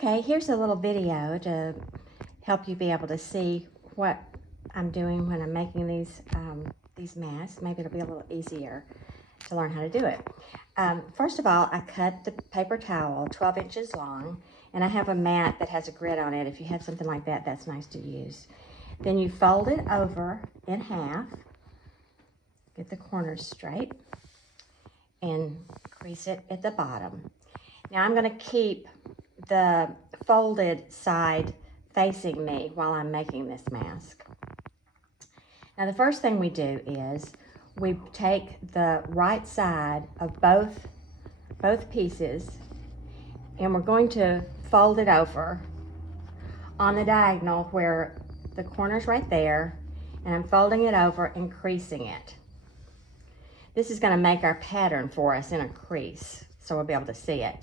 Okay, here's a little video to help you be able to see what I'm doing when I'm making these masks. Maybe it'll be a little easier to learn how to do it. First of all, I cut the paper towel 12 inches long, and I have a mat that has a grid on it. If you have something like that, that's nice to use. Then you fold it over in half, get the corners straight, and crease it at the bottom. Now I'm going to keep the folded side facing me while I'm making this mask. Now the first thing we do is we take the right side of both pieces, and we're going to fold it over on the diagonal where the corner's right there, and I'm folding it over and creasing it. This is going to make our pattern for us in a crease, so we'll be able to see it.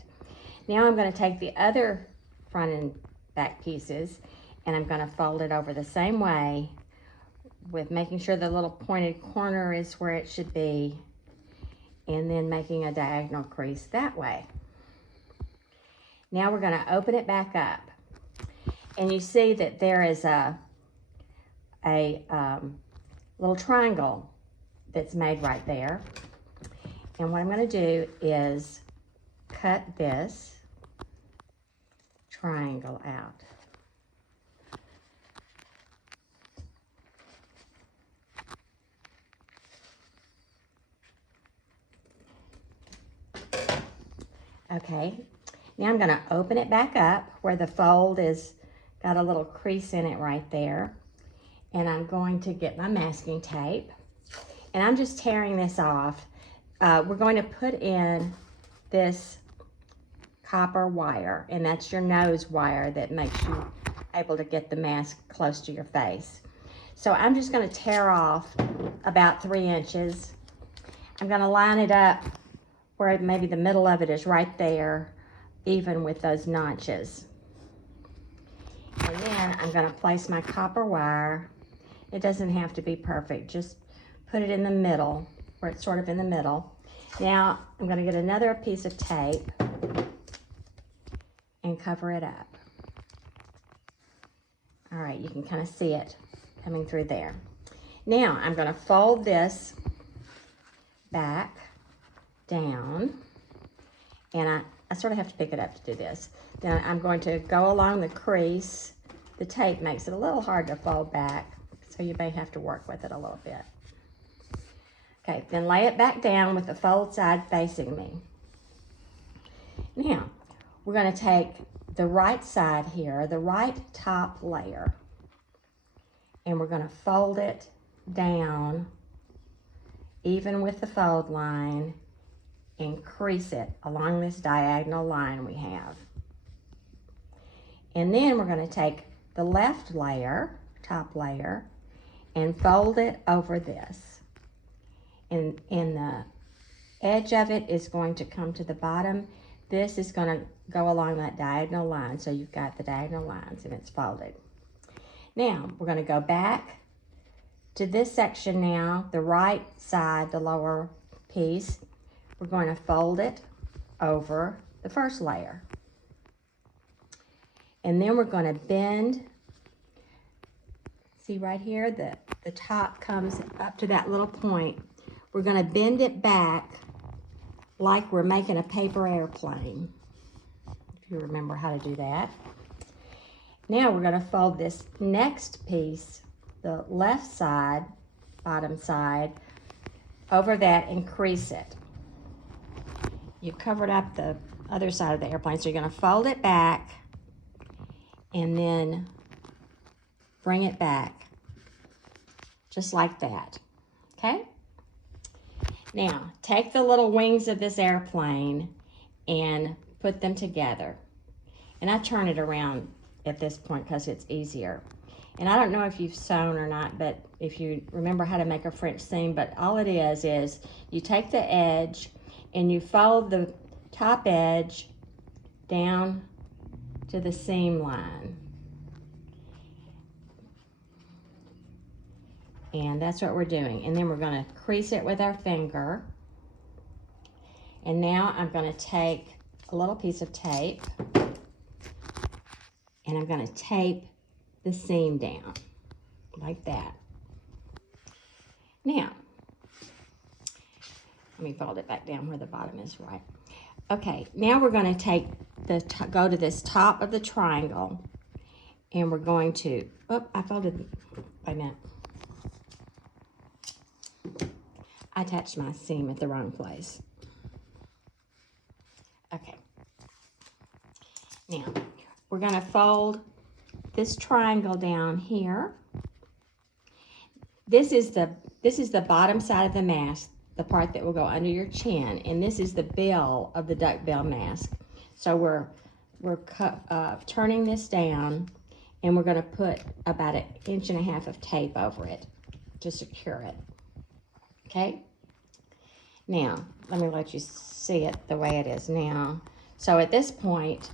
Now I'm going to take the other front and back pieces, and I'm going to fold it over the same way, with making sure the little pointed corner is where it should be, and then making a diagonal crease that way. Now we're going to open it back up, and you see that there is a little triangle that's made right there. And what I'm going to do is cut this triangle out. Okay, now I'm going to open it back up where the fold is got a little crease in it right there, and I'm going to get my masking tape, and I'm just tearing this off. We're going to put in this copper wire, and that's your nose wire that makes you able to get the mask close to your face. So I'm just going to tear off about 3 inches. I'm going to line it up where maybe the middle of it is right there, even with those notches. And then I'm going to place my copper wire. It doesn't have to be perfect, just put it in the middle, where it's sort of in the middle. Now I'm going to get another piece of tape and cover it up. All right, you can kind of see it coming through there. Now I'm going to fold this back down, and I sort of have to pick it up to do this. Then I'm going to go along the crease. The tape makes it a little hard to fold back, so you may have to work with it a little bit. Okay, then lay it back down with the fold side facing me. Now, we're going to take the right side here, the right top layer, and we're going to fold it down even with the fold line and crease it along this diagonal line we have. And then we're going to take the left layer, top layer, and fold it over this. And the edge of it is going to come to the bottom. This is going to go along that diagonal line, so you've got the diagonal lines and it's folded. Now we're going to go back to this section now, the right side, the lower piece. We're going to fold it over the first layer. And then we're going to bend. See right here, the top comes up to that little point. We're going to bend it back like we're making a paper airplane, if you remember how to do that. Now we're going to fold this next piece, the left side, bottom side, over that and crease it. You've covered up the other side of the airplane, so you're going to fold it back and then bring it back, just like that, okay? Now, take the little wings of this airplane and put them together. And I turn it around at this point because it's easier. And I don't know if you've sewn or not, but if you remember how to make a French seam, but all it is you take the edge and you fold the top edge down to the seam line. And that's what we're doing. And then we're going to crease it with our finger. And now I'm going to take a little piece of tape And I'm going to tape the seam down like that. Now, let me fold it back down where the bottom is right. Okay, now we're going to take go to this top of the triangle, and we're going to, oh, I folded, wait a minute. I attached my seam at the wrong place. Okay. Now, we're going to fold this triangle down here. This is the bottom side of the mask, the part that will go under your chin, and this is the bill of the duckbill mask. So we're turning this down, and we're going to put about 1.5 inches of tape over it to secure it. Okay? Now, let me let you see it the way it is now. So at this point,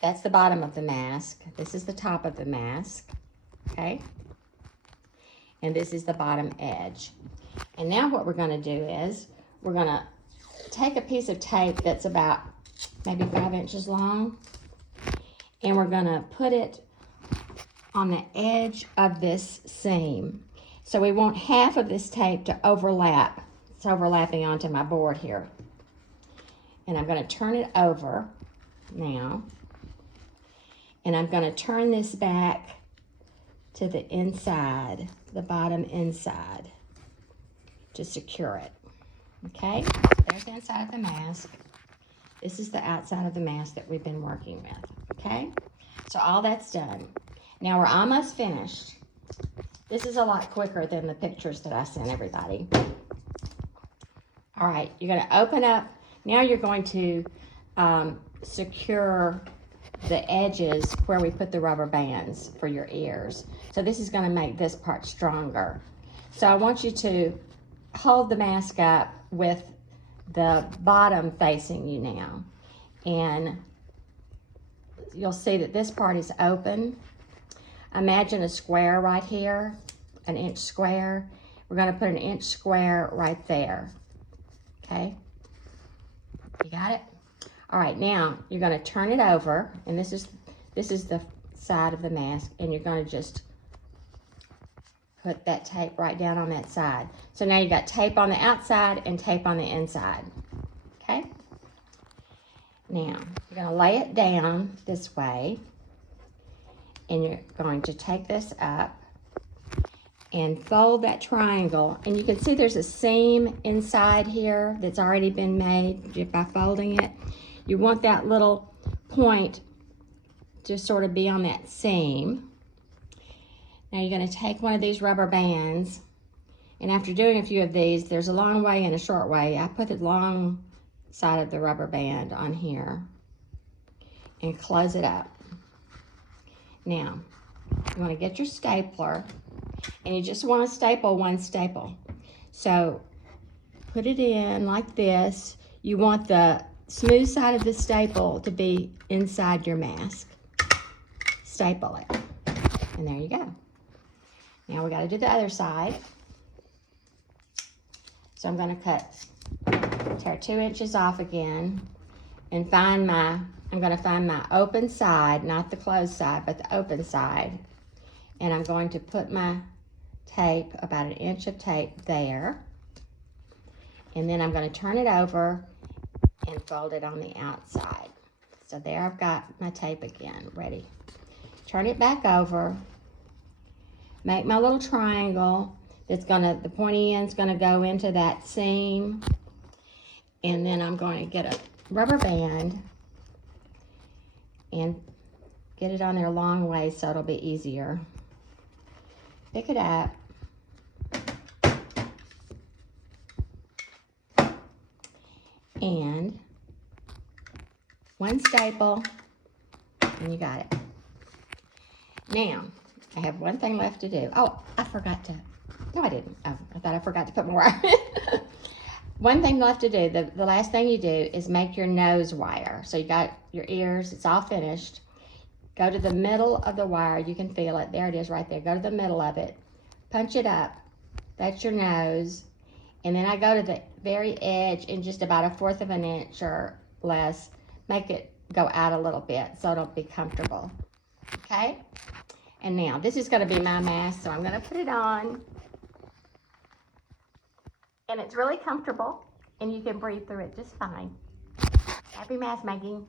that's the bottom of the mask. This is the top of the mask. Okay? And this is the bottom edge. And now what we're going to do is we're going to take a piece of tape that's about maybe 5 inches long, and we're going to put it on the edge of this seam. So we want half of this tape to overlap. It's overlapping onto my board here. And I'm going to turn it over now. And I'm going to turn this back to the inside, the bottom inside, to secure it. Okay, so there's the inside of the mask. This is the outside of the mask that we've been working with. Okay, so all that's done. Now we're almost finished. This is a lot quicker than the pictures that I sent everybody. All right, you're going to open up. Now you're going to secure the edges where we put the rubber bands for your ears. So this is going to make this part stronger. So I want you to hold the mask up with the bottom facing you now. And you'll see that this part is open. Imagine a square right here, 1 inch square. We're going to put 1 inch square right there. Okay? You got it? All right, now you're going to turn it over, and this is the side of the mask, and you're going to just put that tape right down on that side. So now you've got tape on the outside and tape on the inside. Okay? Now, you're going to lay it down this way, and you're going to take this up and fold that triangle. And you can see there's a seam inside here that's already been made by folding it. You want that little point to sort of be on that seam. Now you're going to take one of these rubber bands, and after doing a few of these, there's a long way and a short way. I put the long side of the rubber band on here and close it up. Now, you want to get your stapler, and you just want to staple one staple. So put it in like this. You want the smooth side of the staple to be inside your mask. Staple it, and there you go. Now we got to do the other side. So I'm going to tear 2 inches off again, and I'm going to find my open side, not the closed side, but the open side. And I'm going to put my tape, about 1 inch of tape there. And then I'm going to turn it over and fold it on the outside. So there I've got my tape again, ready. Turn it back over. Make my little triangle. The pointy end's gonna go into that seam. And then I'm going to get a rubber band and get it on there a long way so it'll be easier. Pick it up. And one staple, and you got it. Now, I have one thing left to do. Oh, I forgot to, no I didn't. Oh, I thought I forgot to put more. One thing left to do, the last thing you do is make your nose wire. So you got your ears, it's all finished. Go to the middle of the wire, you can feel it. There it is right there. Go to the middle of it, punch it up. That's your nose. And then I go to the very edge in just about 1/4 of an inch or less. Make it go out a little bit so it'll be comfortable. Okay? And now, this is going to be my mask, so I'm going to put it on. And it's really comfortable, and you can breathe through it just fine. Happy mask making.